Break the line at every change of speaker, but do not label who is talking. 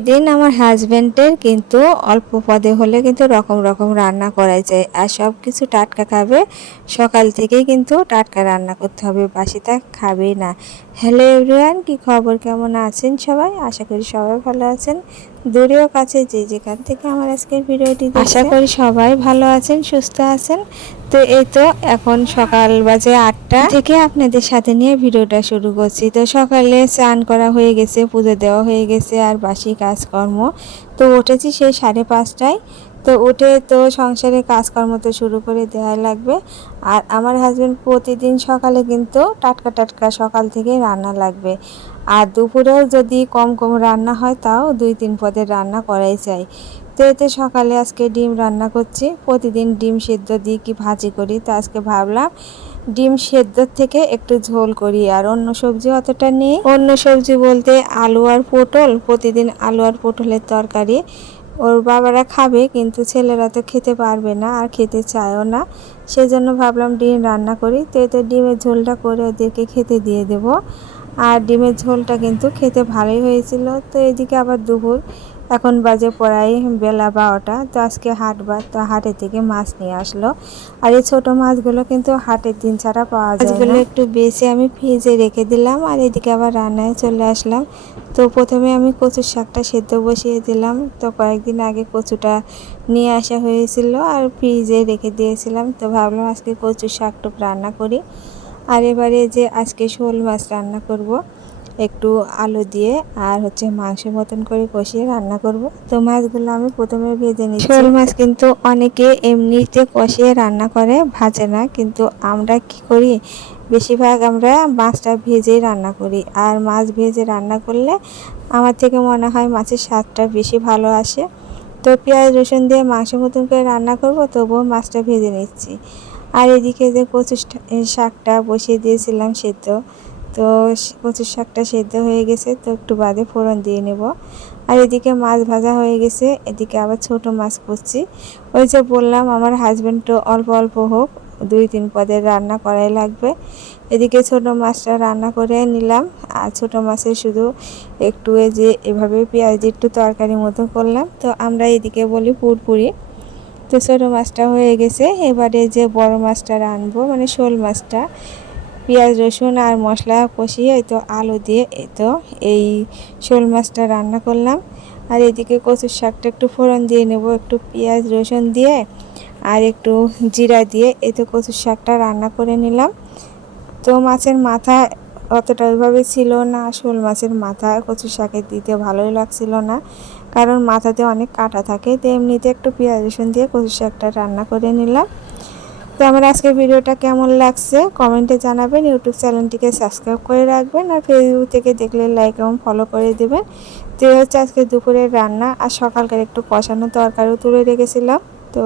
প্রতিদিন আমার হাজব্যান্ডের কিন্তু অল্প পদে হলে কিন্তু রকম রকম রান্না করা যায়। আর সব কিছু টাটকা খাবে, সকাল থেকেই কিন্তু টাটকা রান্না করতে হবে বাসিটা খাবে না। হ্যালো এভরিওয়ান কি খবর? কেমন আছেন সবাই? আশা করি সবাই ভালো আছেন। দূরেও কাছে যে যেখান থেকে আমার আজকের ভিডিওটি আশা করি সবাই ভালো আছেন, সুস্থ আছেন। তো এই তো এখন সকাল বাজে আটটা থেকে আপনাদের সাথে নিয়ে ভিডিওটা শুরু করছি। তো সকালে স্নান করা হয়ে গেছে, পুজো দেওয়া হয়ে গেছে আর বাসি কাজকর্ম। তো উঠেছি সেই সাড়ে পাঁচটায়। তো উঠে তো সংসারে কাজকর্ম তো শুরু করে দেওয়া লাগবে। আর আমার হাজব্যান্ড প্রতিদিন সকালে কিন্তু টাটকা টাটকা সকাল থেকে রান্না লাগবে। আর দুপুরেও যদি কম কম রান্না হয়, তাও দুই তিন পদের রান্না করাই চাই তো এতে সকালে আজকে ডিম রান্না করছি। প্রতিদিন ডিম সেদ্ধ দিয়ে কি ভাজি করি, তো আজকে ভাবলাম ডিম সেদ্ধ থেকে একটু ঝোল করি। আর অন্য সবজি অতটা নেই। অন্য সবজি বলতে আলু আর পটল। প্রতিদিন আলু আর পটলের তরকারি ওর বাবারা খাবে, কিন্তু ছেলেরা তো খেতে পারবে না আর খেতে চায়ও না। সেজন্য ভাবলাম ডিম রান্না করি। তো এতে ডিমের ঝোলটা করে ওদেরকে খেতে দিয়ে দেব। আর ডিমের ঝোলটা কিন্তু খেতে ভালোই হয়েছিল। তো এদিকে আবার দুপুর, এখন বাজে পড়াই বেলা বারোটা। তো আজকে হাটবার তো হাটের থেকে মাছ নিয়ে আসলো। আর এই ছোটো মাছগুলো কিন্তু হাটের দিন ছাড়া পাওয়া যায় মাছগুলো একটু বেশি আমি ফ্রিজে রেখে দিলাম আর এদিকে আবার রান্নায় চলে আসলাম। তো প্রথমে আমি কচুর শাকটা সেদ্ধ বসিয়ে দিলাম। তো কয়েকদিন আগে কচুটা নিয়ে আসা হয়েছিল আর ফ্রিজে রেখে দিয়েছিলাম। তো ভাবলাম আজকে কচুর শাকটুক রান্না করি। আর এবারে যে আজকে শোল মাছ রান্না করব। একটু আলু দিয়ে আর হচ্ছে মাংস মতন করে কষিয়ে রান্না করব। তো মাছগুলো আমি প্রথমে ভেজে নিই শোল মাছ কিন্তু অনেকে এমনিতে কষিয়ে রান্না করে, ভাজে না। কিন্তু আমরা কি করি? বেশিরভাগ আমরা মাছটা ভেজেই রান্না করি। আর মাছ ভেজে রান্না করলে আমার থেকে মনে হয় মাছের স্বাদটা বেশি ভালো আসে। তো পেঁয়াজ, রসুন দিয়ে মাংস মতন করে রান্না করব, তবুও মাছটা ভেজে নিচ্ছি। আর এদিকে যে কচু শাকটা বসিয়ে দিয়েছিলাম সেদ্ধ, তো কচুর শাকটা সেদ্ধ হয়ে গেছে, তো একটু বাদে ফোড়ন দিয়ে নেব। আর এদিকে মাছ ভাজা হয়ে গেছে, এদিকে আবার ছোট মাছ করছি। ওই যে বললাম, আমার হাজব্যান্ড তো অল্প অল্প হোক, দুই তিন পদের রান্না করাই লাগবে। এদিকে ছোট মাছটা রান্না করে নিলাম, আর ছোট মাছের শুধু একটু যে এভাবে পেঁয়াজ একটু তরকারি মতো করলাম। তো আমরা এদিকে বলি পুরপুরি। তো ছোটো মাছটা হয়ে গেছে। এবারে যে বড় মাছটা রানবো মানে শোল মাছটা, পেঁয়াজ, রসুন আর মশলা কষিয়ে তো আলু দিয়ে তো এই শোল মাছটা রান্না করলাম। আর এদিকে কচুর শাকটা একটু ফোড়ন দিয়ে নেব, একটু পেঁয়াজ, রসুন দিয়ে আর একটু জিরা দিয়ে এই তো কচুর শাকটা রান্না করে নিলাম। তো মাছের মাথা অতটা ওইভাবে ছিল না, শোল মাছের মাথা কচুর শাকের দিতে ভালোই লাগছিল না। কারণ মাথাতে অনেক কাটা থাকে, তো এমনিতে একটু পেঁয়াজ রসুন দিয়ে কচু শাকটা রান্না করে নিলাম। তো আমার আজকের ভিডিওটা কেমন লাগছে কমেন্টে জানাবেন, ইউটিউব চ্যানেলটিকে সাবস্ক্রাইব করে রাখবেন আর ফেসবুক থেকে দেখলে লাইক এবং ফলো করে দেবেন। তো হচ্ছে আজকে দুপুরের রান্না, আর সকালকার একটু কষানো তরকারিও তুলে রেখেছিলাম। তো